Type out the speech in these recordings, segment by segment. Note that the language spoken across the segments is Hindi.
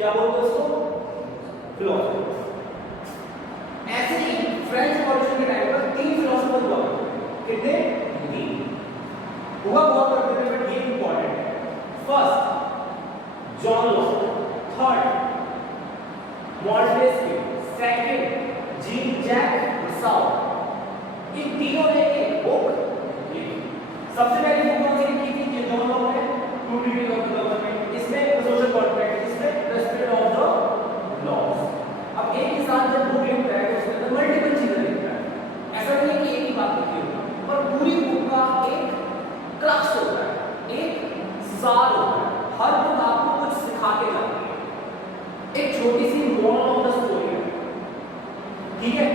क्या बोलते हैं उसको? फिलोसफर। ऐसे ही फ्रेंच रिवॉल्यूशन के टाइम पर 3 फिलोसफर हुआ। कितने? 3 हुआ। बहुत करते थे बट ये इंपॉर्टेंट है। First John Locke, third Montesquieu, second Jean Jacques Rousseau. इन तीनों ने एक बुक लिखी। सबसे पहली बुक कौन सी लिखी थी? जॉन लॉक ने two treaties of the government. इसमें सोशल कॉन्ट्रैक्ट, इसमें the spirit of the laws. अब एक इंसान जब बुक लिखता है तो उसके अंदर मल्टीपल चीजें लिखता है। ऐसा नहीं है कि एक ही बात लिखी होगी, पर पूरी बुक का एक क्रक्स होता है, एक सार होता है। हर बुक आपको कुछ सिखा के जाती है, एक छोटी सी मोरल ऑफ द स्टोरी है। ठीक है?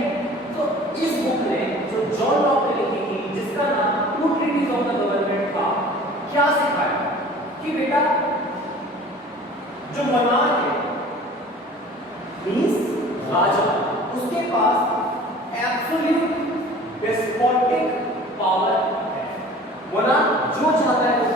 तो इस बुक ने जो जॉन लॉक ने लिखी थी, जिसका नाम two treaties of the government था, क्या सिखाया कि बेटा जो मनार है मींस राजा, उसके पास एब्सोल्यूट डेस्पोटिक पावर है। मनार जो चाहता है वो,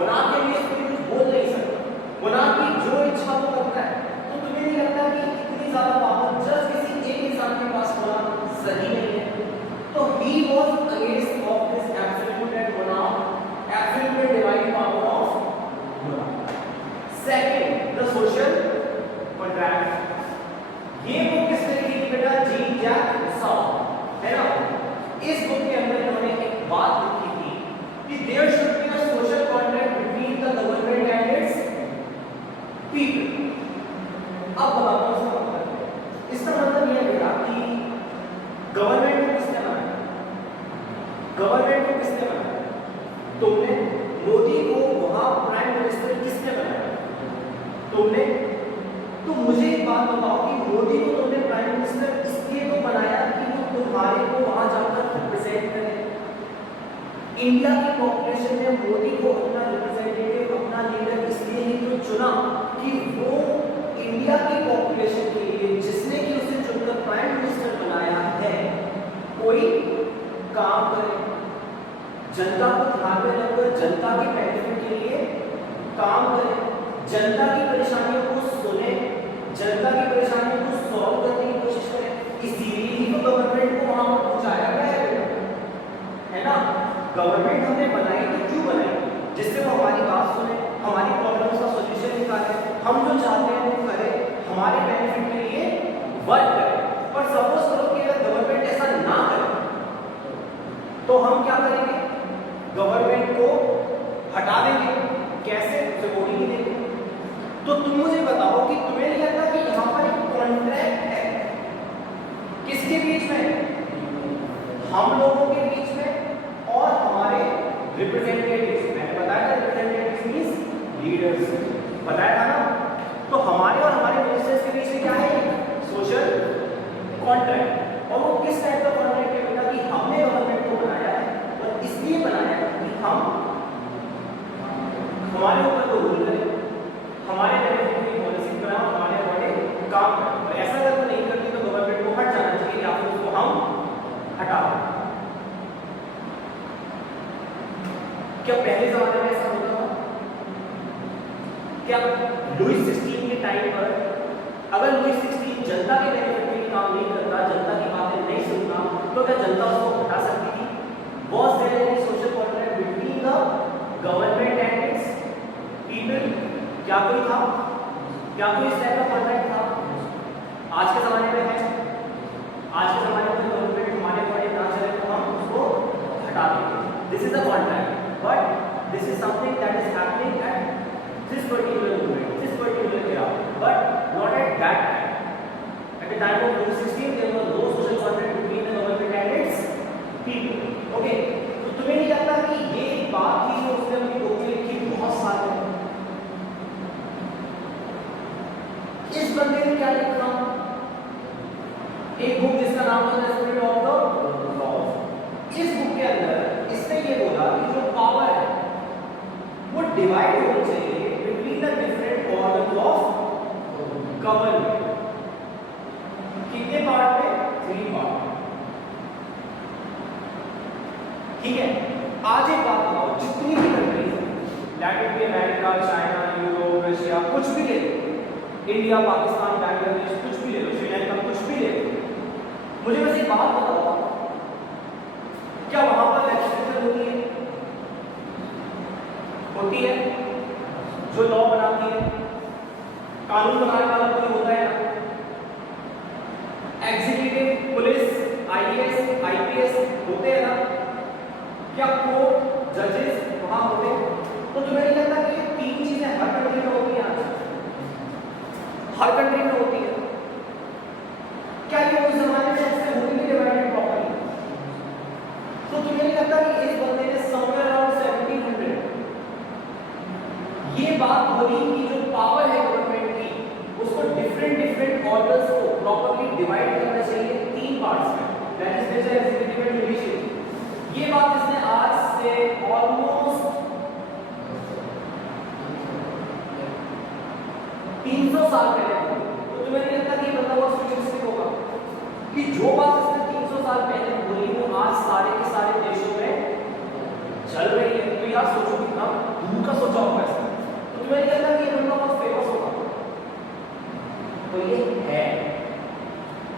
मनार के लिए कोई कुछ बोल नहीं सकता। मनार की जो इच्छा वो करता है। तो तुम्हें नहीं लगता कि इतनी ज्यादा पावर जस्ट किसी एक इंसान के पास होना सही नहीं है? तो he was against of this absolute and monarch, absolute and divine power of monarch. Second, the social contract. ये बुक किसने लिखी थी बेटा? जीन जैक रूसो, है ना? इस बुक के अंदर इन्होंने एक बात लिखी थी कि there should be a social contract between the government and its people. अब बताता हूं इसका मतलब। इसका मतलब यह है बेटा कि गवर्नमेंट को किसने बनाया? गवर्नमेंट को किसने बनाया? तुमने। मोदी को वहां प्राइम मिनिस्टर किसने बनाया? तुमने। तो मुझे एक बात बताओ कि मोदी को तुमने प्राइम मिनिस्टर इसलिए तो बनाया कि वो तुम्हारे को वहां जाकर रिप्रेजेंट करे। इंडिया की पॉपुलेशन ने मोदी को अपना रिप्रेजेंटेटिव, अपना लीडर इसलिए ही तो चुना कि वो इंडिया की पॉपुलेशन के लिए, जिसने कि उसे चुनकर प्राइम मिनिस्टर बनाया है, कोई काम करे, जनता को ध्यान में रखकर जनता के बेनिफिट के लिए काम करे, जनता की परेशानियों को सुने, जनता की परेशानियों को सॉल्व करने की कोशिश करे। इसीलिए ही तो गवर्नमेंट को वहां पर पहुंचाया गया है ना? गवर्नमेंट हमने बनाई तो क्यों बनाई? जिससे वो हमारी बात सुने, हमारी प्रॉब्लम्स का सॉल्यूशन निकाले, हम जो चाहते हैं वो करे, हमारे बेनिफिट के लिए वर्क करे। पर सपोज करो कि अगर गवर्नमेंट ऐसा ना करे तो हम क्या करेंगे? गवर्नमेंट को हटा देंगे। कैसे? उसे वोट ही नहीं देंगे। तो तुम मुझे बताओ कि तुम्हें नहीं लगता कि यहाँ पर एक कॉन्ट्रैक्ट है किसके बीच में? हम लोगों के बीच में और हमारे रिप्रेजेंटेटिव्स। मैंने बताया था रिप्रेजेंटेटिव्स मींस लीडर्स, बताया था ना? तो हमारे और हमारे मिनिस्टर्स के बीच में क्या है? Social contract. और वो किस टाइप का कॉन्ट्रैक्ट है बेटा? कि हमने गवर्नमेंट को बनाया है और इसलिए बनाया है कि हम हमारे ऊपर तो रूल करें, हमारे बेनिफिट की पॉलिसी बनाओ, हमारे अकॉर्डिंग काम करें। और ऐसा अगर वो नहीं करती तो गवर्नमेंट को हट जाना चाहिए या फिर उसको हम हटा दें। क्या पहले जमाने में ऐसा होता था? क्या लुईस 16 के टाइम पर अगर लुईस 16 जनता के बेनिफिट के लिए काम नहीं करता, जनता की बातें नहीं सुनता, तो क्या जनता उसको हटा सकती थी? Was there any social contract between the government and its people? क्या कोई था? क्या कोई इस टाइप का कॉन्ट्रैक्ट था? आज के जमाने में है। आज के जमाने में गवर्नमेंट हमारे बड़े ना चले तो हम उसको हटा देंगे। This is a contract, but this is something that is happening at this particular moment, this particular era, but not at that time. At the time of Louis 16, there was no social contract between the government and its people. Okay, तो तुम्हें नहीं लगता कि ये बात थी जो उसने अपनी बुक में लिखी बहुत साल पहले? इस बंदे ने क्या लिखा? एक बुक जिसका नाम था the spirit of the laws. इस बुक के अंदर इसने ये बोला कि जो पावर है वो डिवाइड होनी चाहिए between the different organs of government. कितने पार्ट में? 3 पार्ट। ठीक है? आज एक बात बताओ, जितनी भी countries, Latin America, China, Europe, Russia, कुछ भी ले लो, इंडिया, पाकिस्तान, बांग्लादेश, कुछ भी ले लो, श्रीलंका, कुछ भी ले लो, मुझे बस एक बात बताओ, क्या वहां पर लेजिस्लेचर होती है? होती है, जो लॉ बनाती है, कानून बनाने वाला कोई होता है ना? एग्जीक्यूटिव, पुलिस, आईएएस, आईपीएस होते हैं ना? क्या कोर्ट, जजेस वहां होते हैं? तो तुम्हें नहीं लगता कि ये तीन चीजें हर कंट्री में होती हैं? हर कंट्री में होती है। क्या ये उस जमाने में ऐसे होती थी डिवाइडेड प्रॉपर्ली? तो तुम्हें नहीं लगता कि इस बंदे ने समवेयर अराउंड 1700 ये बात बोली कि जो पावर है गवर्नमेंट की उसको डिफरेंट ऑर्डर्स को प्रॉपर्ली डिवाइड करना चाहिए तीन पार्ट्स में, लेजिस्लेचर, एग्जीक्यूटिव एंड जुडिशियरी। ये बात इसने आज से ऑलमोस्ट 300 साल पहले बोली। तो तुम्हें नहीं लगता कि ये बंदा बहुत फ्यूचरिस्टिक होगा कि जो बात इसने 300 साल पहले बोली वो आज सारे के सारे देशों में चल रही है? तो यार सोचो कितना दूर का सोचा होगा इसने। तो तुम्हें नहीं लगता कि ये बंदा बहुत फेमस होगा? तो ये है,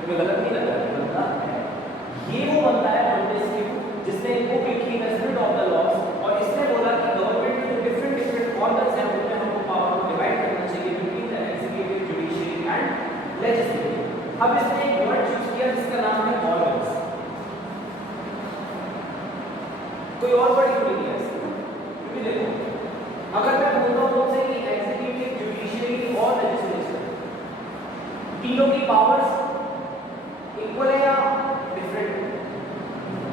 तुम्हें गलत नहीं लग रहा है? बंदा है, ये वो बंदा है मॉन्टेस्क्यू जिसने एक बुक लिखी इन्वेस्टमेंट ऑफ द लॉज, और इसने बोला कि गवर्नमेंट के जो डिफरेंट ऑर्गन्स हैं उनमें हमको पावर को डिवाइड करना चाहिए between the executive, judiciary and legislative. अब इसने एक वर्ड चूज किया जिसका नाम है ऑर्गन्स। कोई और वर्ड क्यों नहीं है इसमें? क्योंकि देखो, अगर मैं बोलता हूं तुमसे कि एग्जीक्यूटिव, जुडिशियरी और लेजिस्लेचर तीनों की पावर्स इक्वल है या डिफरेंट?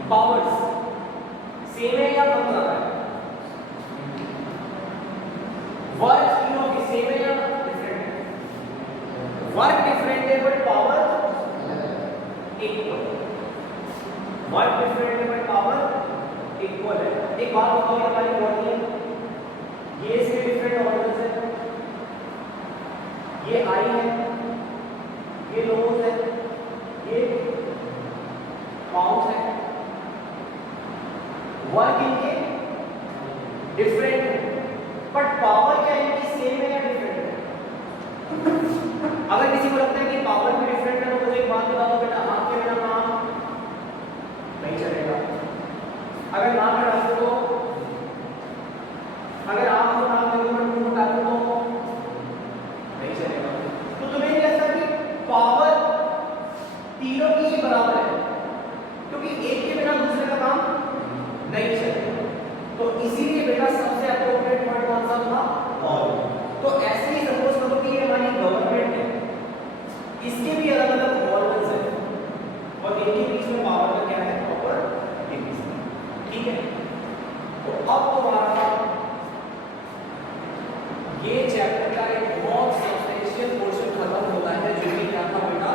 पावर्स सेम है या कम ज्यादा है? वर्क तीनों की सेम है या डिफरेंट है? वर्क डिफरेंट है but power equal. Work different है बट पावर इक्वल है। एक बात बताओ, ये हमारी बॉडी है, ये इसके डिफरेंट ऑर्गन्स है, ये आई है, ये नोज है, ये माउथ है, वर्क इनके डिफरेंट है बट पावर क्या इनकी सेम है या डिफरेंट है? अगर किसी को लगता है कि पावर भी डिफरेंट है तो मुझे एक बात बता दो बेटा, हाथ के बिना काम नहीं चलेगा। अगर नाक हटा दो तो, अगर आंख को नाक देखो बट मुंह हटा दो तो नहीं चलेगा। तो तुम्हें नहीं लगता कि पावर तीनों की बराबर है? क्योंकि एक के बिना दूसरे का काम नहीं चलेगा। तो इसीलिए बेटा सबसे अप्रोप्रिएट वर्ड कौन सा था? ऑल। तो ऐसे ही सपोज करो कि ये हमारी गवर्नमेंट है, इसके भी अलग अलग ऑर्गन्स हैं और इनके बीच में पावर का क्या है? Proper division. ठीक है, तो अब तुम्हारा ये चैप्टर का एक बहुत सब्सटेंशियल पोर्शन खत्म होता है जो कि क्या था बेटा?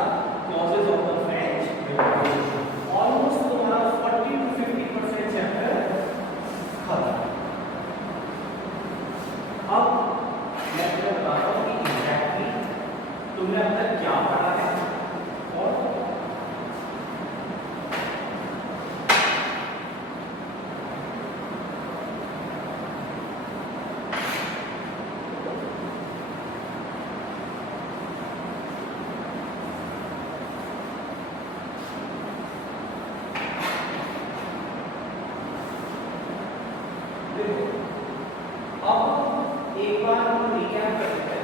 Causes of the French revolution. Almost तुम्हारा 40 to 50% चैप्टर खत्म। अब मैं तुम्हें बताता हूं कि एग्जैक्टली तुमने अब तक क्या पढ़ा है और अब एक बार हम रिकैप करते हैं,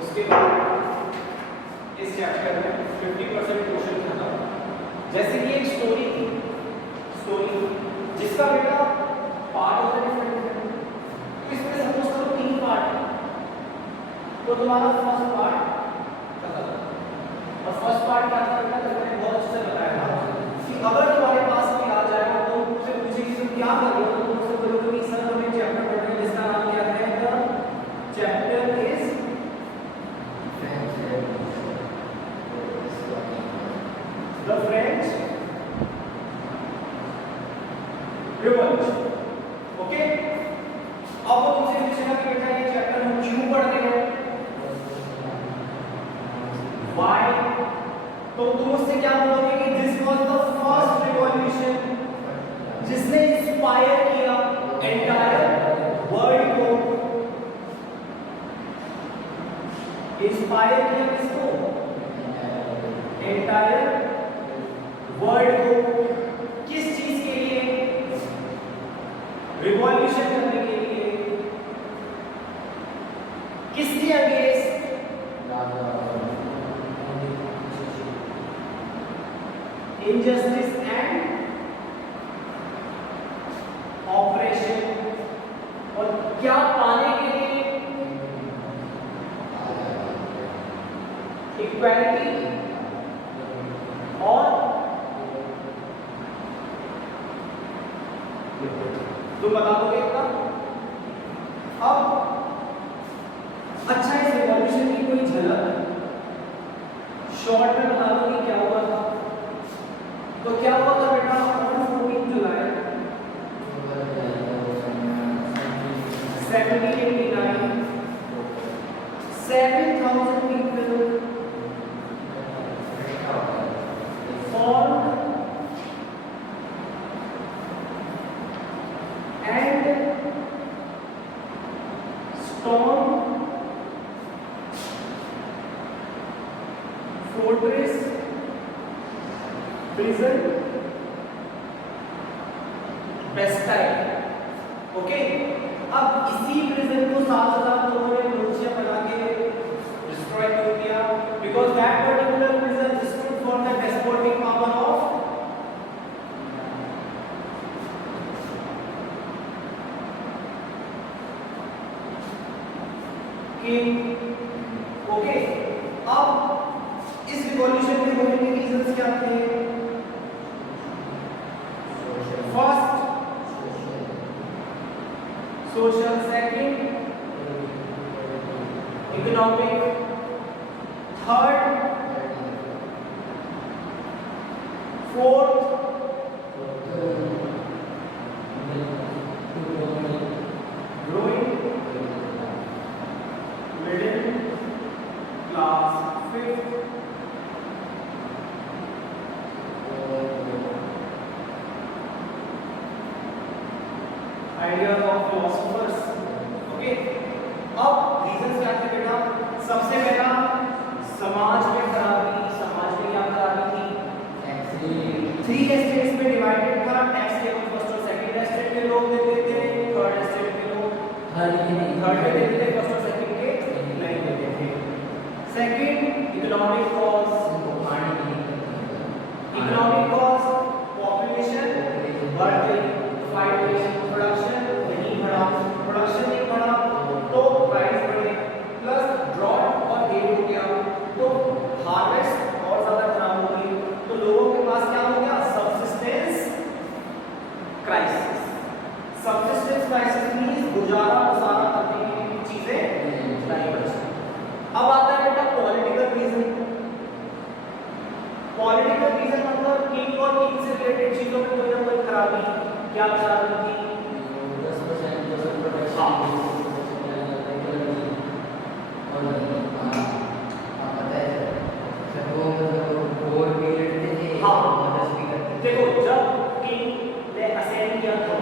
उसके बाद इस चैप्टर में 50% क्वेश्चन खत्म। जैसे कि एक स्टोरी थी, स्टोरी जिसका बेटा पार्ट होता है डिफरेंट, तो इसमें सपोज करो 3 पार्ट है, तो तुम्हारा फर्स्ट पार्ट खत्म। और फर्स्ट पार्ट क्या था बेटा? मैंने बहुत अच्छे से बताया था कि अगर तुम्हारे पास कोई आ जाए और तुम मुझसे पूछे कि तुम क्या कर रहे हो, तो तुम उससे बोलोगे कि सर हमें चैप्टर पढ़ना है जिसका नाम क्या है? Chapter is the French revolution. Okay, अब वो तुमसे पूछेगा कि बेटा ये चैप्टर हम क्यों पढ़ रहे हैं, व्हाई, तो तुम उससे क्या बोलोगे कि this was the first revolution जिसने इंस्पायर किया एंटायर वर्ल्ड को। इंस्पायर किया किसको? एंटायर वर्ल्ड को। किस चीज के लिए? रिवॉल्यूशन करने के लिए। किसके अगेंस्ट? Injustice and operation. और क्या पाने के लिए? इक्वालिटी और तुम बता दोगे इतना? अब अच्छा इस रिवॉल्यूशन की कोई झलक शॉर्ट में बता दो कि क्या हुआ था। तो क्या हुआ था बेटा? 14 जुलाई 1789 7,000 people formed and stormed fortress prison Bastille। Okay, अब इसी प्रिजन को 7,000 लोगों ने मूर्तियां बना के डिस्ट्रॉय कर दिया, because that particular prison stood for the despotic power of king. Okay, अब इस रिवॉल्यूशन के होने के रीजंस क्या थे? First social, second economic, third fourth growing middle class, fifth idea of philosophers. Okay, अब रीजंस क्या थे बेटा? सबसे पहला समाज में खराबी। समाज में क्या खराबी थी? 3 एस्टेट्स में डिवाइडेड था। टैक्स केवल फर्स्ट और सेकंड एस्टेट के लोग देते थे, थर्ड एस्टेट के लोग थर्ड में देते थे, फर्स्ट और सेकंड के नहीं देते थे। Second economic cause. Economic cause population बढ़ गई, फाइट प्रोडक्शन नहीं बढ़ा, प्रोडक्शन नहीं बढ़ा तो प्राइस बढ़े, प्लस ड्रॉट और हेट हो गया तो हार्वेस्ट और ज्यादा खराब हो गई, तो लोगों के पास क्या हो गया? Subsistence crisis. Subsistence crisis means गुजारा गुजारा करने की चीजें नहीं बची। अब आता है बेटा पॉलिटिकल रीजन। पॉलिटिकल रीजन मतलब किंग और किंग से रिलेटेड चीजों में कोई ना कोई खराबी। क्या खराबी थी? देखो, जब किंग ने असेंड किया था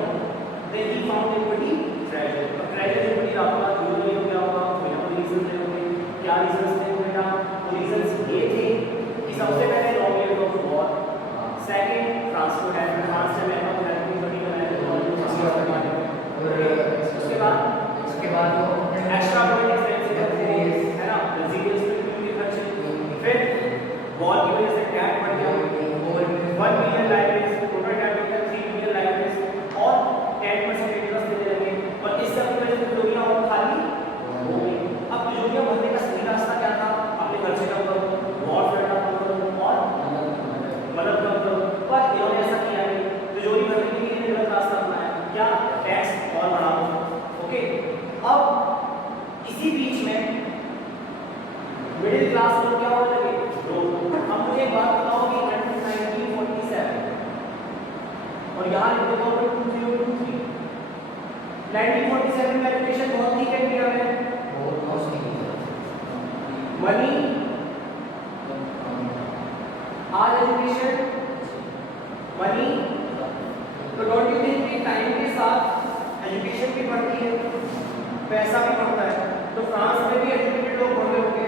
देन ही फाउंड ए बड़ी ट्रेजर। ट्रेजर जो बड़ी आपका यूज नहीं हो गया होगा, कोई ना कोई रीजन थे होंगे। क्या रीजंस थे बेटा? तो रीजंस ये थे कि सबसे पहले long year of war, second transport and France से मैं अपनी बड़ी बनाया था और उसके बाद एक्स्ट्रा बड़ी एक्सपेंसिव है ना, रेजिडेंस के खर्चे, फिर वॉर की वजह से टैक्स बढ़ गया, 1 मिलियन लाइब्रेरीज, टोटल टैक्स हो गया 3 मिलियन लाइब्रेरीज और 10% इंटरेस्ट देने लगे, और इस सब की वजह से तिजोरियां और खाली हो गई। अब तिजोरियां भरने का सही रास्ता क्या था? अपने खर्चे कम करो, वॉर लड़ना कम करो और मदद कम करो, पर इन्होंने ऐसा किया नहीं। तिजोरी भरने के लिए गलत रास्ता अपनाया, क्या? टैक्स और बढ़ाओ। ओके, अब इसी बीच में मिडिल क्लास लोग क्या होने लगे? अब मुझे एक बात बताओ कि 1947 और यहाँ लिख देता हूँ 2023, 1947 में एजुकेशन बहुत थी क्या इंडिया में? मनी आज एजुकेशन मनी, तो डोंट यू थिंक कि टाइम के साथ एजुकेशन भी बढ़ती है, पैसा भी बढ़ता है, तो फ्रांस में भी एजुकेटेड लोग बढ़ रहे होंगे,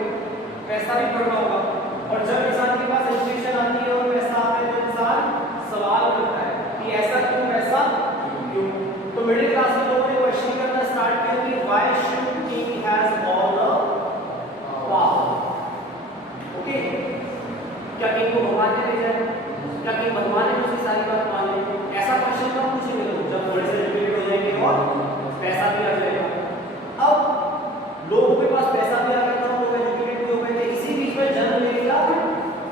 कहीं वो भगवान ने भेजा है? क्या कहीं भगवान ने उसकी सारी बात मान ली? ऐसा क्वेश्चन कब पूछेंगे लोग जब थोड़े से एजुकेटेड हो जाएंगे और पैसा भी आ जाएगा। अब लोगों के पास पैसा भी आ गया था, लोग एजुकेटेड भी हो गए थे, इसी बीच में जन्म ले लिया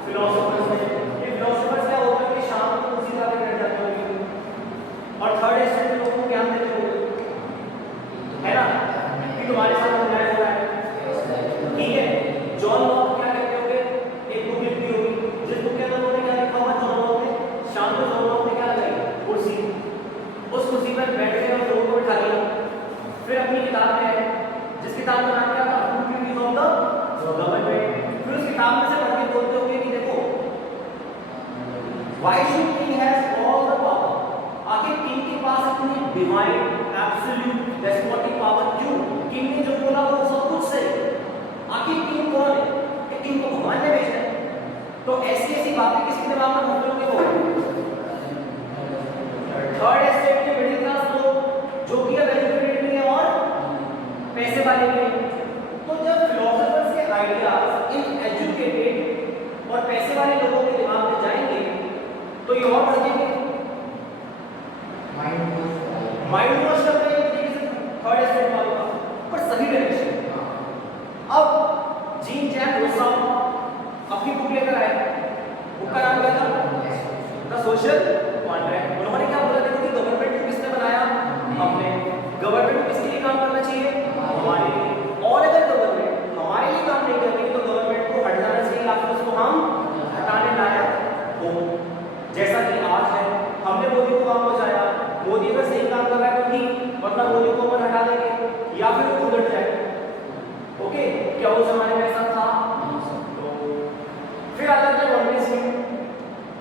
फिलोसोफर्स ने। ये फिलोसोफर्स क्या होते हैं कि शाम को कुर्सी लगा के बैठ जाते होंगे और थर्ड एस्टेट में लोगों को ज्ञान देते होंगे, है ना, कि तुम्हारे साथ अन्याय हो रहा है, ठीक है। जॉन लॉक क्या कहते होंगे, एक बुक लिखी होगी जिस बुक के अंदर उन्होंने क्या लिखा हुआ, जॉन लॉक ने, शाम को जॉन लॉक ने क्या लगाई, कुर्सी, उस कुर्सी पर बैठ गए और लोगों को बिठा दिया। फिर अपनी किताब में है जिस किताब का नाम क्या था, ड्यूटीज ऑफ द गवर्नमेंट। फिर उस किताब में से पढ़ के बोलते होंगे कि देखो why should king has all the power, आखिर किंग के पास इतनी डिवाइन एब्सोल्यूट डेस्पोटिक पावर क्यों, किंग ने जो बोला वो सब कुछ सही, आखिर किंग कौन है, कि किंग को भगवान ने भेजा है। तो ऐसी ऐसी बातें किसके दिमाग में घूमते होंगे, वो थर्ड एस्टेट के मिडिल क्लास लोग जो कि अब एजुकेटेड भी है और पैसे वाले भी हैं। तो जब फिलोसोफर्स के आइडियाज इन एजुकेटेड और पैसे वाले लोगों के दिमाग में जाएंगे तो ये और बढ़ जाएंगे, माइंड वॉश कर रहे हैं तरीके से थर्ड एस्टेट वालों का, पर सही डायरेक्शन। अब जीन जैक रूसो अपनी बुक लेकर आए, बुक का नाम क्या था, द सोशल कॉन्ट्रैक्ट। उन्होंने क्या बोला था कि गवर्नमेंट को किसने बनाया, हमने। गवर्नमेंट को किसके लिए काम करना चाहिए, हमारे लिए। और अगर गवर्नमेंट हमारे लिए काम नहीं कर रही तो गवर्नमेंट को हट जाना चाहिए या फिर उसको हम हटाने लायक हो। जैसा कि आज है, हमने मोदी को काम पहुंचाया, मोदी अगर सही काम कर रहा है तो ठीक, वरना मोदी को अपन हटा देंगे या फिर वो उलट जाए। ओके, क्या उस जमाने में ऐसा था? तो फिर आता है मॉन्टेस्क्यू।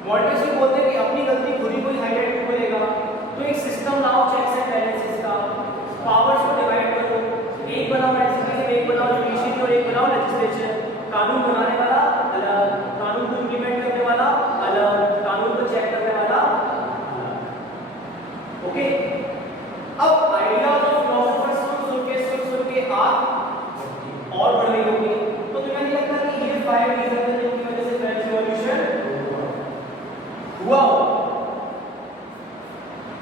मॉन्टेस्क्यू बोलते हैं कि अपनी गलती खुद ही कोई हाईलाइट क्यों करेगा, तो एक सिस्टम लाओ चेक्स एंड बैलेंसेस का, पावर्स को डिवाइड करो, एक बनाओ एग्जीक्यूटिव, एक बनाओ जुडिशरी और एक बनाओ लेजिस्लेचर। कानून बनाने वाला अलग, कानून को इंप्लीमेंट करने वाला अलग, कानून को चेक करने वाला अलग। ओके, अब आइडियाज ऑफ फिलोसोफर्स सुन के आप और बढ़ गई होगी। तो तुम्हें नहीं लगता कि ये 5 रीजन है जिनकी वजह से फ्रेंच रिवॉल्यूशन हुआ हो?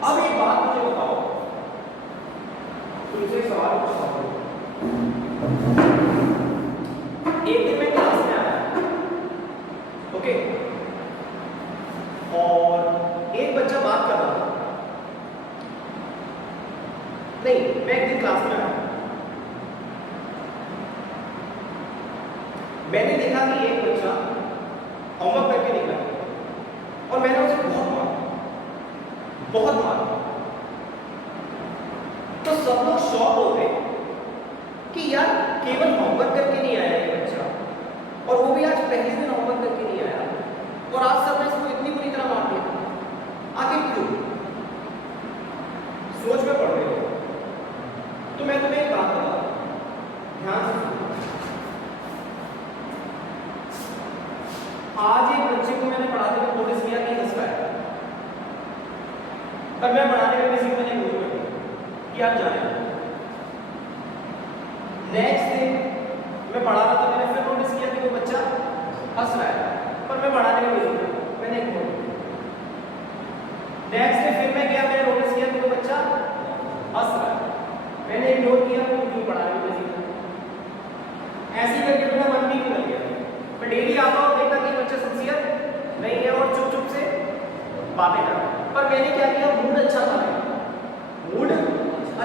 अब एक बात मुझे बताओ, तुमसे एक सवाल पूछता हूं। एक दिन मैं क्लास में आया, ओके, और एक बच्चा बात कर रहा था, नहीं, मैं एक दिन क्लास में आया, मैंने देखा कि एक बच्चा होमवर्क करके निकला और मैंने उसे बहुत मारा। तो सब लोग शॉक हो गए कि यार केवल होमवर्क करके नहीं आया ये बच्चा, और वो भी आज पहले दिन होमवर्क करके नहीं आया, और आज सबने इसको इतनी बुरी तरह मार दिया। आखिर क्यों? सोच में पड़ रहे हो। तो मैं तुम्हें एक बात बता, ध्यान से सुनो। आज एक बच्चे को मैंने पढ़ाते हुए नोटिस किया कि हंस रहा है, पर मैं पढ़ाने में किसी को नहीं बोल रहा कि आप जाने। नेक्स्ट डे मैं पढ़ा रहा था, मैंने फिर नोटिस किया कि वो बच्चा हंस रहा है, पर मैं पढ़ाने में नहीं बोल, मैंने इग्नोर किया। नेक्स्ट डे फिर मैं गया, मैंने नोटिस किया कि वो बच्चा हंस रहा है, मैंने इग्नोर किया, तो क्यों पढ़ाने में नहीं। ऐसे करके मेरा मन भी बदल गया। मैं डेली आता हूँ, देखता कि बच्चा सिंसियर नहीं है और चुप चुप से बातें कर रहा है। पर मैंने क्या किया, मूड अच्छा था, मूड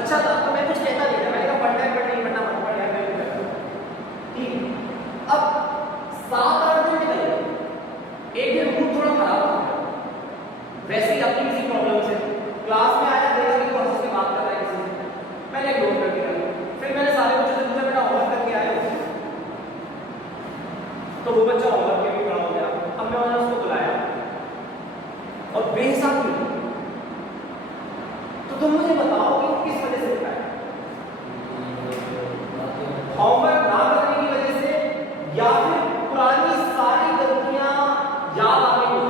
अच्छा था तो मैं कुछ कहता नहीं था, मैंने कहा पढ़ना है, पढ़ नहीं पढ़ना मत पढ़ यार, मैं करता हूं, ठीक। अब 7-8 दिन निकल गए, एक दिन मूड थोड़ा खराब था, वैसे ही अपनी किसी प्रॉब्लम से क्लास में आया, देखा कि प्रोसेस की बात कर रहा है किसी से, मैंने इग्नोर कर दिया। फिर मैंने सारे बच्चों से पूछा, बेटा होमवर्क करके आए हो? तो वो बच्चा होमवर्क के भी खड़ा हो गया। अब मैंने उसको बुलाया और बेहिसाब नहीं, तो तुम मुझे बताओ कि किस वजह से बुलाया? होमवर्क ना करने की वजह से या फिर पुरानी सारी गलतियां याद आ गई?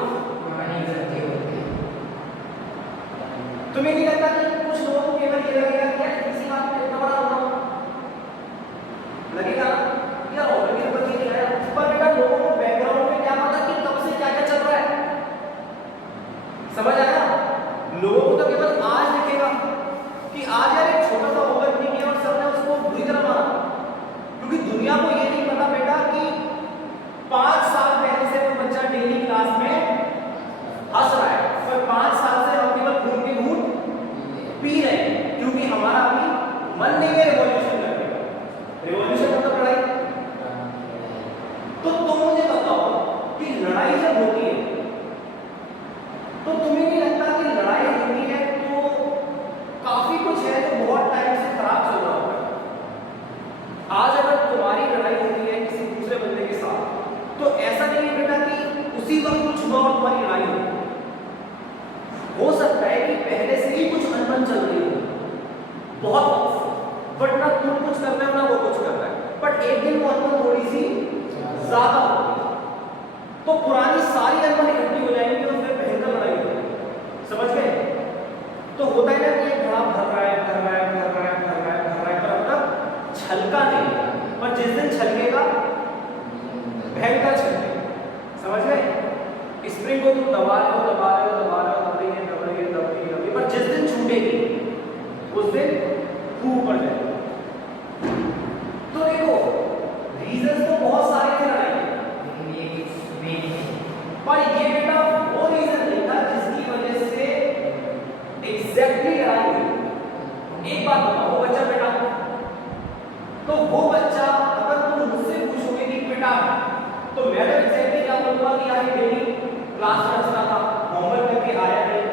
तुम्हें नहीं लगता कि कुछ लोगों को केवल ये लगेगा कि यार किसी बात में इतना बड़ा होना लगेगा यार, और भी बच्चे नहीं आया, पर बेटा लोगों को बैकग्राउंड तो ऐसा नहीं है बेटा कि उसी वक्त कुछ हुआ और तुम्हारी लड़ाई हो सकता है कि पहले से ही कुछ अनबन चल रही हो बहुत वक्त से, बट ना तुम कुछ कर रहे हो ना वो कुछ कर रहा है, बट एक दिन वो अनबन थोड़ी सी ज्यादा होगी तो पुरानी सारी अनबन इकट्ठी हो जाएंगी और फिर भयंकर लड़ाई होगी। समझ गए? तो होता है ना कि एक घड़ा भर रहा है भर रहा है भर रहा है भर रहा है भर रहा है पर अब तक छलका नहीं, पर जिस दिन छलकेगा भयंकर छलकेगा। समझ गए? स्प्रिंग को तुम दबा रहे हो दबा रहे हो दबा रहे हो दब रही है दब रही है दब रही है दब रही है, पर जिस दिन छूटेगी उस दिन खूब ऊपर जाएगा। तो देखो रीजंस तो बहुत सारे थे लड़ाई, पर ये बेटा वो रीजन नहीं था जिसकी वजह से एग्जैक्टली लड़ाई हुई। एक बात बताओ, वो बच्चा बेटा तो वो बच्चा अगर तुम मुझसे पूछोगे कि बेटा तो मैं तो एग्जैक्टली क्या बोलूंगा कि यार डेली क्लास में अच्छा था होमवर्क करके आया नहीं,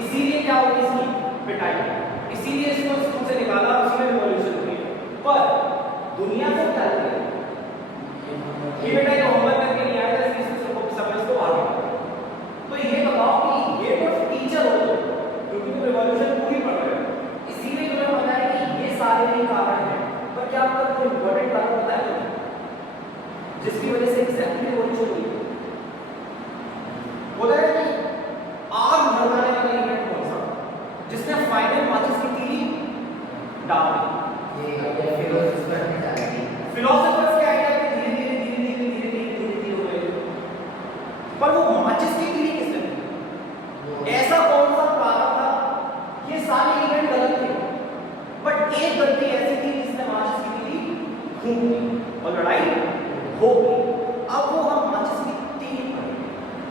इसीलिए क्या होगी इसकी पिटाई, इसीलिए इसको स्कूल से निकाला, उसी में रिवॉल्यूशन हुई। पर दुनिया को क्या लगेगा कि बेटा ये होमवर्क करके नहीं आया था इसलिए समझ तो आ गया। तो ये बताओ कि ये तो टीचर हो क्योंकि तुम रिवॉल्यूशन पूरी पढ़ रहे हो, इसीलिए तुम्हें पता है कि ये सारे नहीं कारण हैं, पर क्या आपको कोई इंपॉर्टेंट बात पता है जिसकी वजह से एग्जैक्टली रिवॉल्यूशन हुई? बोला है कि आग भड़काने वाला इवेंट कौन सा जिसने फाइनल माचिस की तीली डाल दी? ये फिलोसोफर्स के आइडिया पे धीरे धीरे धीरे धीरे धीरे धीरे धीरे धीरे हो गए, पर वो माचिस की तीली किसने दी? ऐसा कौन सा कारण था? ये सारे इवेंट गलत थे, बट एक गलती ऐसी थी जिसने माचिस की तीली फूंक दी और लड़ाई हो गई। अब वो हम माचिस की तीली पढ़ेंगे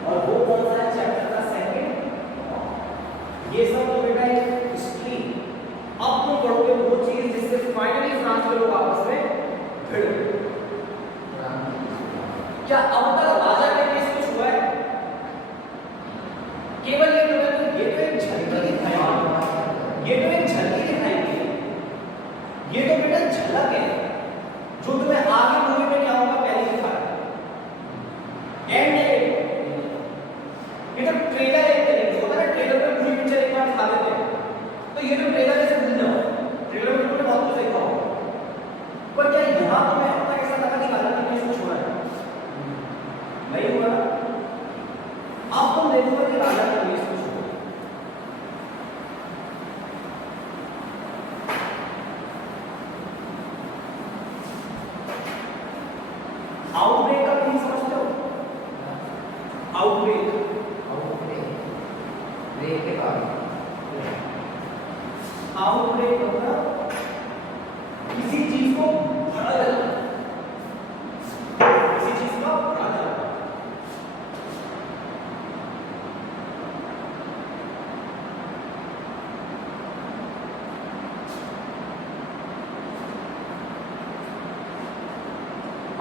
और वो कौन सा है? चैप्टर का सेकंड। ये सब तो बेटा एक हिस्ट्री, अब तुम पढ़ोगे वो चीज जिससे फाइनली फ्रांस के लोग आपस में भिड़ गए। क्या अब तक राजा के केस कुछ हुआ है? केवल ये तो एक झलकी दिखाई, ये तो एक झलकी दिखाई दी, ये तो बेटा झलक है जो तुम्हें आगे मूवी में क्या होगा पहले दिखा रहा है। एंड ये तो ट्रेलर एक तरीके होता है ना, ट्रेलर में पूरी पिक्चर एक बार दिखा देते हैं, तो ये तो ट्रेलर से भूल जाओ, ट्रेलर में तुमने बहुत कुछ देखा होगा, पर क्या यहाँ तुम्हें अब तक ऐसा लगा कि राजा के केस कुछ हो रहा है? नहीं हुआ। अब तुम देखोगे कि राजा का केस कुछ हो रहा है। आउटब्रेक का मीनिंग समझते हो? आउटब्रेक आउटब्रेक मतलब किसी चीज को भड़ा जाना, किसी चीज का भड़ा जाना।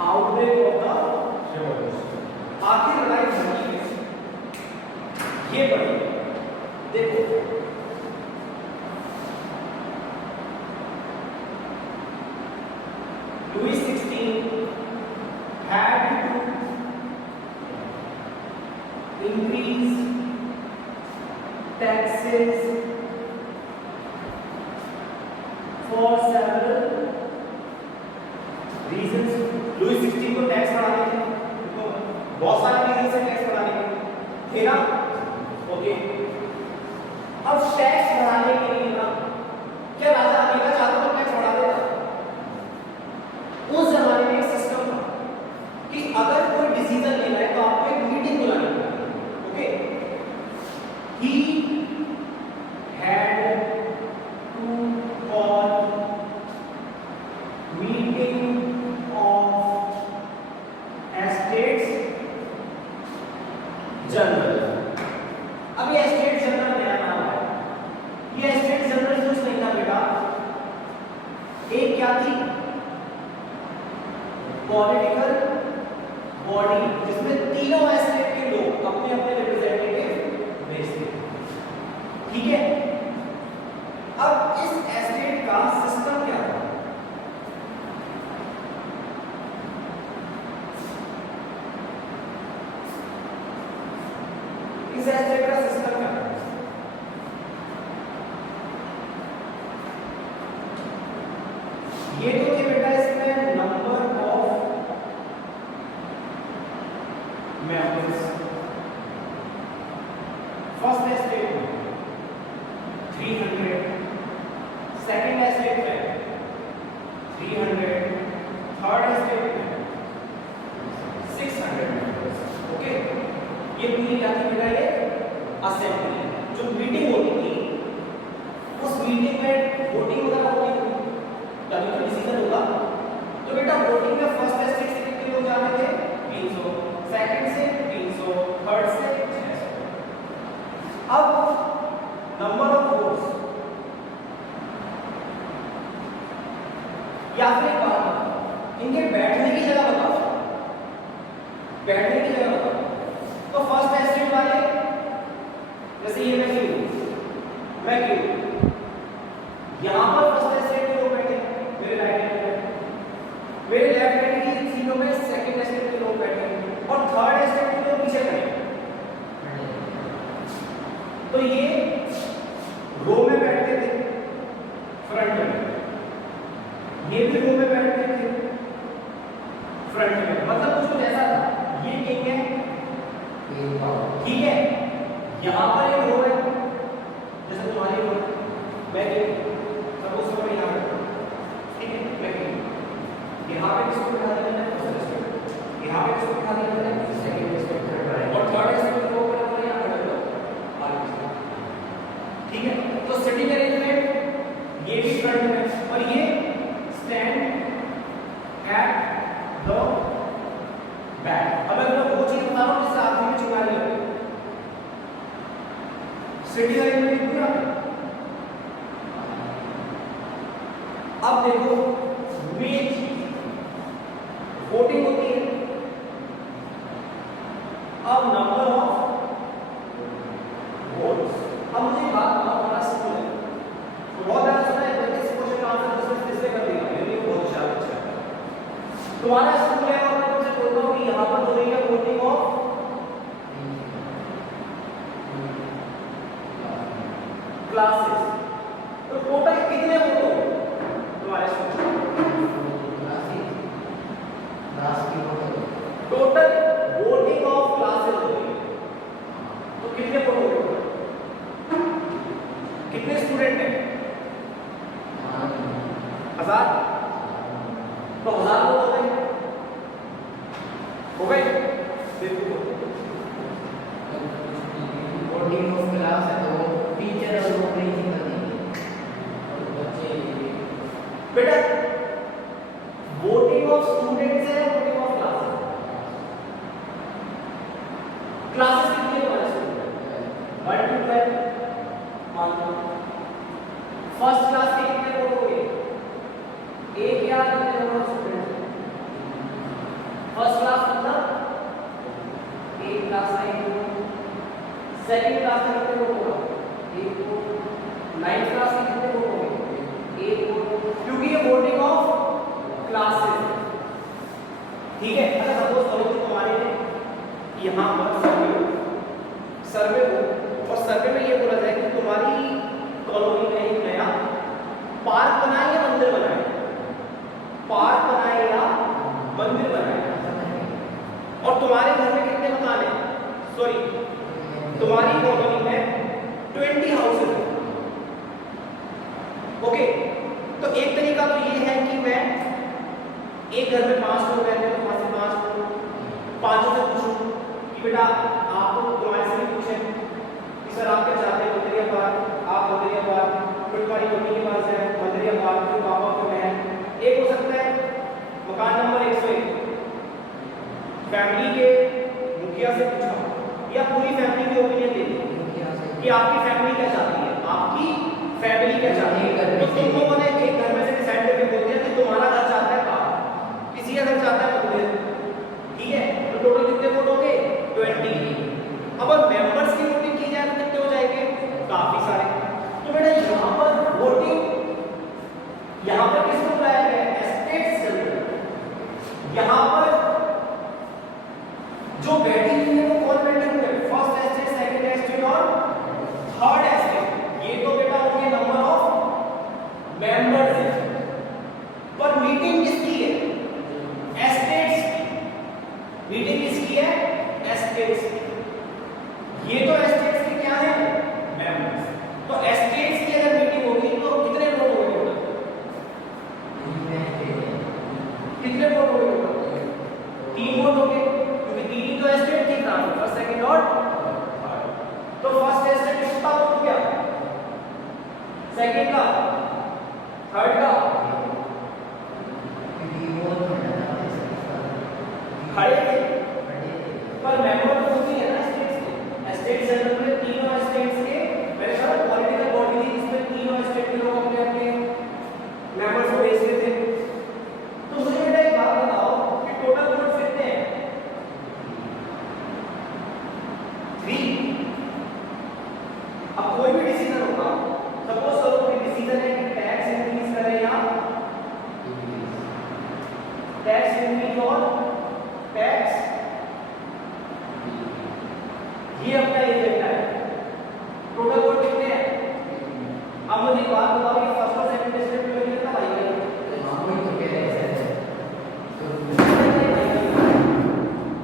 आउटब्रेक होगा आखिर लड़ाई झड़की में ये बड़ी देखो Louis XVI had to increase taxes for several reasons. Louis XVI को टैक्स बढ़ाने थे, तो बहुत सारे रीजन से टैक्स बढ़ाने के थे ना, ओके। अब टैक्स बढ़ाने के लिए ना क्या राजा अमेरिका चाहता तो टैक्स बढ़ा देता? उस जमाने में एक सिस्टम था कि अगर कोई डिसीजन लेना है तो आपको एक मीटिंग बुलानी पड़ेगी, okay. He had to call meeting of estates general. अब ये एस्टेट जनरल नया नाम है, ये एस्टेट जनरल कुछ नहीं था बेटा, एक क्या थी? पॉलिटिकल बॉडी जिसमें तीनों एस्टेट के लोग अपने अपने रिप्रेजेंटेटिव भेजते थे, ठीक है। अब इस एस्टेट का सिस्टम क्या था? एस्टेट का सिस्टम क्या है? ये तो थे बेटा इसमें number of members. First estate में 300, सेकंड एस्टेट में 300, थर्ड एस्टेट में 600 मेंबर्स। ओके, ये पूरी क्या थी बेटा? ये असेंबली, जो मीटिंग होती थी, उस मीटिंग में वोटिंग वगैरह होती थी, तभी तो डिसीजन होगा। तो बेटा वोटिंग में फर्स्ट एस्टेट से कितने लोग जाने थे? 300, सेकंड से 300, थर्ड से 600। अब नंबर ऑफ वोट्स, या फिर एक बात बताओ, इनके बैठने की जगह बताओ, बैठने की जगह बताओ। तो फर्स्ट एस्टेट वाले, जैसे ये मैं क्यों यहां पर फर्स्ट एस्टेट के लोग बैठे, मेरे राइट हैंड में, मेरे लेफ्ट हैंड की सीटों में सेकंड एस्टेट के लोग बैठे, और थर्ड एस्टेट के लोग पीछे खड़े। तो ये रो में बैठते थे फ्रंट में, ये भी रो में बैठते थे फ्रंट में, मतलब कुछ ऐसा था। ये किंग है, ठीक है, यहां पर एक रो है, जैसे तुम्हारी रो, मैं किंग, सपोज मैं यहां पर, ठीक है, मैं किंग, यहां पे किसको बिठा देना है? फर्स्ट एस्टेट, यहां पे किसको बिठा देना है? सेकंड एस्टेट, और थर्ड एस्टेट को बोला है यहां पर लो आगे, ठीक है। तो सिटिंग अरेंजमेंट, ये भी फ्रंट में, और ये स्टैंड एट द बैक। अब मैं वो चीज बता रहा हूं जिससे आदमी में चिंगारी लगे। सिटिंग अरेंजमेंट पूरा। अब देखो मेन चीज वोटिंग होती है। अब नंबर ऑफ वोट्स, अब मुझे एक बात बताओ, बड़ा सिंपल है, बहुत ध्यान सुना है, बल्कि इस क्वेश्चन का आंसर जिससे कर देगा, ये भी बहुत अच्छा है। तुम्हारा स्कूल है और मैं तुमसे बोलता हूं कि यहां पर हो रही है वोटिंग ऑफ क्लासेस, तो टोटल कितने वोट हो तुम्हारे school? Total voting of classes हो रही है, तो कितने वोट हो गए? कितने स्टूडेंट हैं? 1000, तो 1000 लोग हो गए, हो गए। देखो वोटिंग ऑफ क्लास है तो टीचर और लोग नहीं देंगे और बच्चे बेटा वोटिंग ऑफ स्टूडेंट्स है, वोटिंग ऑफ क्लासेस, क्लासेस कितने हो स्टूडेंट? 1 to 12 मान लो। फर्स्ट क्लास के कितने वोट हो गए? एक या कितने वोट स्टूडेंट? फर्स्ट क्लास मतलब एक क्लास में एक वोट, सेकंड क्लास में कितने वोट होगा? एक वोट, नाइन्थ क्लास में कितने वोट होंगे? एक वोट, क्योंकि ये वोटिंग ऑफ क्लासेस है, ठीक है। अच्छा सपोज करो कि तुम्हारे यहाँ पर सर्वे हो, और सर्वे में ये बोला जाए कि तुम्हारी कॉलोनी में एक नया पार्क बनाए या मंदिर बनाए, पार्क बनाए या मंदिर बनाए, और तुम्हारे घर में कितने मकान हैं? सॉरी, तुम्हारी कॉलोनी में 20 हाउसेज हैं। ओके, तो एक तरीका तो ये है कि मैं एक घर में 5 लोग रहते हैं, तो 5 से 5 लोग, 5 से पूछूं कि बेटा आप तुम्हारे से भी पूछें कि सर आप क्या चाहते हैं, मंदिर या पार्क? आप मंदिर या पार्क? फिर तुम्हारी मम्मी के पास है मंदिर या पार्क, फिर पापा को मैं, एक हो सकता है मकान नंबर 101, फैमिली के मुखिया से पूछा या पूरी फैमिली की ओपिनियन दे दी कि आपकी फैमिली क्या चाहती है, आपकी फैमिली क्या चाहती है, तो तुम लोगों ने एक घर में से डिसाइड करके बोल दिया कि तुम्हारा घर चाहता है पार्क, किसी का घर चाहता है मंदिर, ठीक है। तो टोटल कितने वोट होंगे? 20। अब अगर मेंबर्स की वोटिंग की जाए तो कितने हो जाएंगे? काफी सारे। तो बेटा यहाँ पर वोटिंग, यहाँ पर किसको बुलाया गया है? एस्टेट्स चल रही है। यहाँ पर जो बैठी हुई है वो कौन बैठी हुई है? First estate, second estate, second का, थर्ड का, खड़े थे पर मेंबर तो होती है ना स्टेट्स के। स्टेट जनरल में तीनों स्टेट्स के मेरे ख्याल पॉलिटिकल बॉडी थी जिसमें तीनों स्टेट के लोग अपने अपने मेंबर्स को भेजते थे। तो मुझे बेटा एक बात बताओ कि टोटल वोट्स कितने हैं? 3। अब कोई भी डिसीजन होगा, सपोज करो कि डिसीजन है कि टैक्स इंक्रीज करें या टैक्स इंक्रीज और टैक्स, ये अपना एजेंडा है। टोटल वोट कितने हैं? अब मुझे एक बात बताओ, ये फर्स्ट और सेकंड स्टेप में कितना भाई है?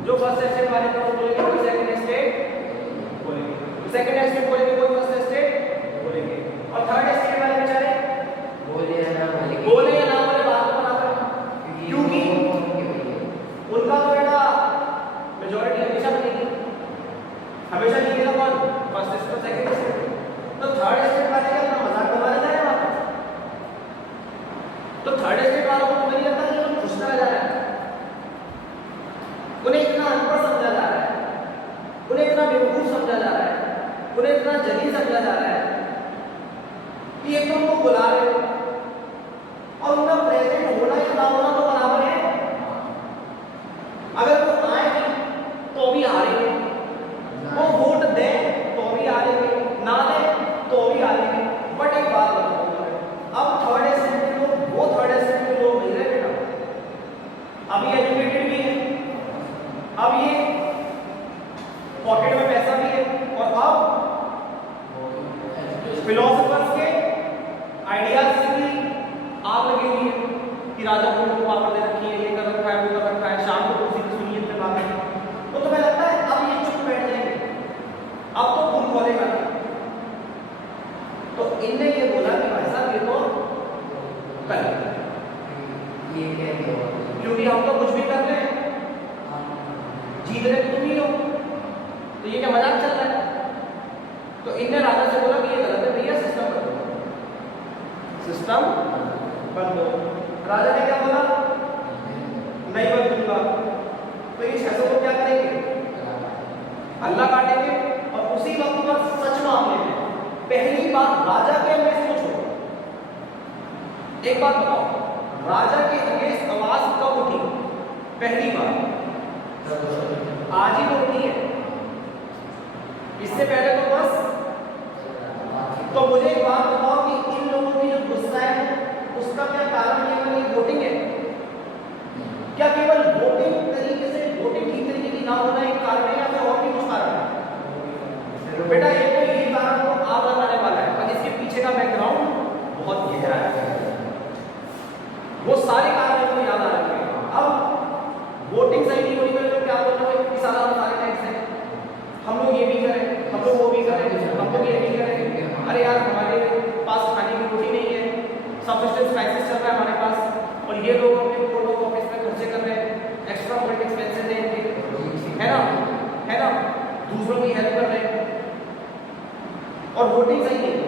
जो फर्स्ट स्टेप वाले को बोलेंगे वो सेकंड स्टेप बोलेंगे, तो सेकंड स्टेप बोलेंगे वो फर्स्ट स्टेप बोलेंगे, और थर्ड स्टेप वाले बेचारे बोले या ना बोले बात को ना करें, क्योंकि उनका तो बेटा मेजॉरिटी हमेशा बनेगी, हमेशा जीतेगा कौन? First step second step. तो थर्ड स्टेप वाले का अपना मजाक बनाया जा रहा है, तो थर्ड स्टेप वालों को नहीं लगता कि उन्हें खुश करा जा रहा है, उन्हें इतना अनपढ़ समझा जा रहा है, उन्हें इतना बेवकूफ समझा जा रहा है, उन्हें इतना जलील समझा जा रहा है कि ये तो उनको बुला रहे हो और उनका प्रेजेंट होना या ना होना तो बराबर है। अगर वो आए तो भी हारेंगे, वो वोट दे तो भी हारेंगे, ना दे तो भी हारेंगे। बट एक बात बताओ, अब थर्ड स्टेप के लोग वो थर्ड स्टेप के लोग नहीं रहे बेटा, अब ये एजुकेटेड भी है, अब ये पॉकेट में पैसा भी है, और अब फिलोसोफर्स के आइडियाज से भी आग लगी हुई है कि राजा को पावर दे रखी है, ये कर रखा है, वो कर रखा है, शाम को कुर्सी पे सुनिए इतने बातें, तो तुम्हें लगता है अब ये चुप बैठ जाएंगे? अब तो खून खोलेगा। तो इनने ये बोला कि भाई साहब ये तो कर, क्योंकि हम तो कुछ भी कर रहे हैं, जीत रहे तुम ही हो, तो ये क्या मजाक चल रहा है? तो इनने राजा से बोला कि ये गलत है भैया, सिस्टम बदलो, सिस्टम बदलो। राजा ने क्या बोला? नहीं बदलूंगा। तो ये 600 को क्या करेंगे? हल्ला काटेंगे। और उसी वक्त पर सच मामले में पहली बात राजा के अगेंस्ट सोचो, एक बात बताओ, राजा के अगेंस्ट आवाज कब उठी? पहली बार आज ही उठी है, इससे पहले तो बस। तो मुझे एक बात बताओ कि इन लोगों की जो गुस्सा है उसका क्या कारण है? केवल वोटिंग है क्या? केवल वोटिंग तरीके से, वोटिंग ठीक तरीके की ना होना एक कारण है या फिर और भी कुछ कारण है? बेटा ये तो ये कारण तो आप लगाने वाला है, और इसके पीछे का बैकग्राउंड बहुत गहरा है, वो सारे कारण को याद आ रहे हैं। अब वोटिंग सही नहीं होनी तो क्या बोलना है कि सारा सारे टैक्स है, हम लोग ये भी करें, हम लोग वो भी करें, हम लोग ये भी करें, अरे यार हमारे पास खाने की रोटी नहीं है, सफिशिएंट क्राइसिस चल रहा है हमारे पास, और ये लोग अपने कोर्ट ऑफ ऑफिस में खर्चे कर रहे हैं, एक्स्ट्रा पॉलिटिक्स एक्सपेंसेस हैं इनके, है ना, दूसरों की हेल्प कर रहे हैं, और वोटिंग सही नहीं है,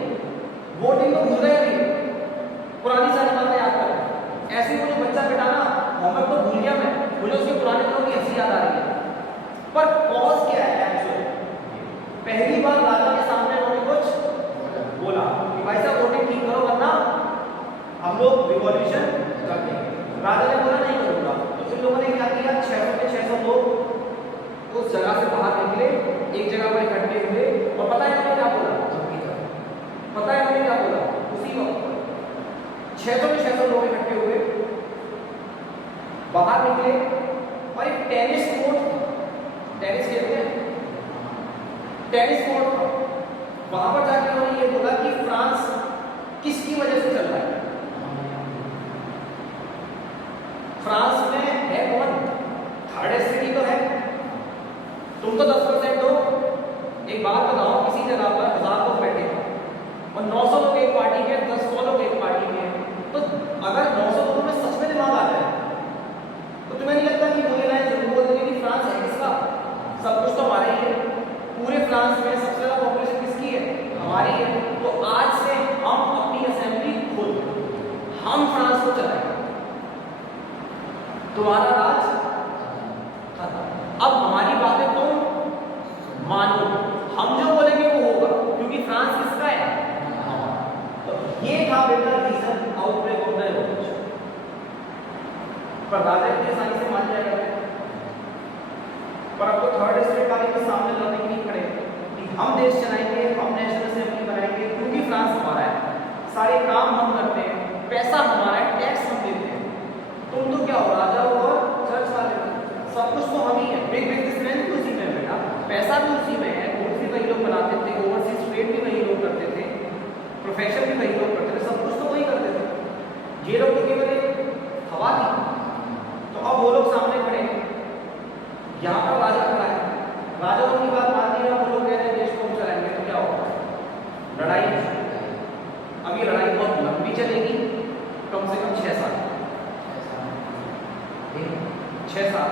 वोटिंग तो भूल गए नहीं, पुरानी सारी बातें याद कर। ऐसे कोई बच्चा बिठाना होमवर्क तो भूल गया मैं, मुझे उसके पुराने दिनों की हंसी याद आ रही है, पर कॉज क्या है एक्चुअली? पहली बार राजा के सामने उन्होंने कुछ बोला कि भाई साहब वोटिंग ठीक करो वरना हम लोग रिवॉल्यूशन करेंगे। राजा ने बोला नहीं करूंगा, तो इन लोगों ने क्या किया? 600 के 600 लोग उस जगह से बाहर निकले, एक जगह पर इकट्ठे हुए, और पता है क्या बोला? पता है क्या बोला? उसी वक्त 600 के 600 लोग इकट्ठे हुए, बाहर निकले, और एक टेनिस कोर्ट, टेनिस खेलते हैं, टेनिस कोर्ट, वहां पर जाकर उन्होंने ये बोला कि फ्रांस किसकी वजह से चल रहा है? फ्रांस में है कौन? थर्ड स्थिति तो है, तुम तो 10% हो। एक बात बताओ, किसी जगह पर 1000 लोग बैठे हैं और 900 लोग एक पार्टी के, 100 लोग एक पार्टी के, तो अगर 900 लोगों में सच में दिमाग आ जाए तो तुम्हें नहीं लगता कि बोले लाइन जरूर बोल देंगे कि फ्रांस है किसका? सब कुछ तो हमारा ही है, पूरे फ्रांस में सबसे ज्यादा पॉपुलेशन किसकी है? हमारी है। तो आज से हम अपनी पर राजा इतनी आसानी से मान जाएगा क्या? पर अब तो थर्ड स्टेट वाले के सामने लड़ने के लिए खड़े कि हम देश चलाएंगे, हम नेशनल असेंबली बनाएंगे, क्योंकि फ्रांस हमारा है, सारे काम हम करते हैं, पैसा हमारा है, टैक्स हम देते हैं। तुम तो क्या हो, राजा हो और चर्च वाले हो, सब कुछ तो हम ही है। बिग बिजनेसमैन भी उसी में है बेटा, पैसा भी उसी में है, वोट भी वही लोग बनाते थे, ओवरसीज ट्रेड भी वही लोग करते थे, प्रोफेशन भी वही लोग करते थे, सब कुछ तो वही करते थे। ये लोग तो केवल एक हवा थी। तो अब वो लोग सामने खड़े हैं, यहाँ पर राजा खड़ा है, राजा उनकी बात मान ली ना, वो लोग कह रहे हैं देश को हम चलाएंगे, तो क्या होगा? लड़ाई। अब ये लड़ाई बहुत लंबी चलेगी, कम से कम 6 साल, 6 साल,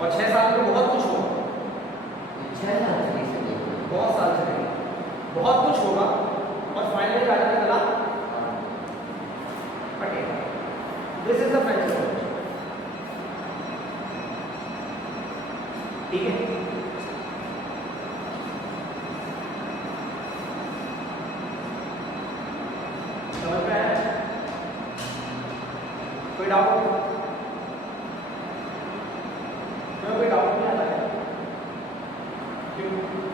और 6 साल में बहुत कुछ होगा, बहुत साल चलेगी, बहुत कुछ होगा, और फाइनली राजा का गला कटेगा। This is the French revolution. ठीक है, समझ में आया? कोई डाउट? कोई डाउट नहीं आता है? क्यों?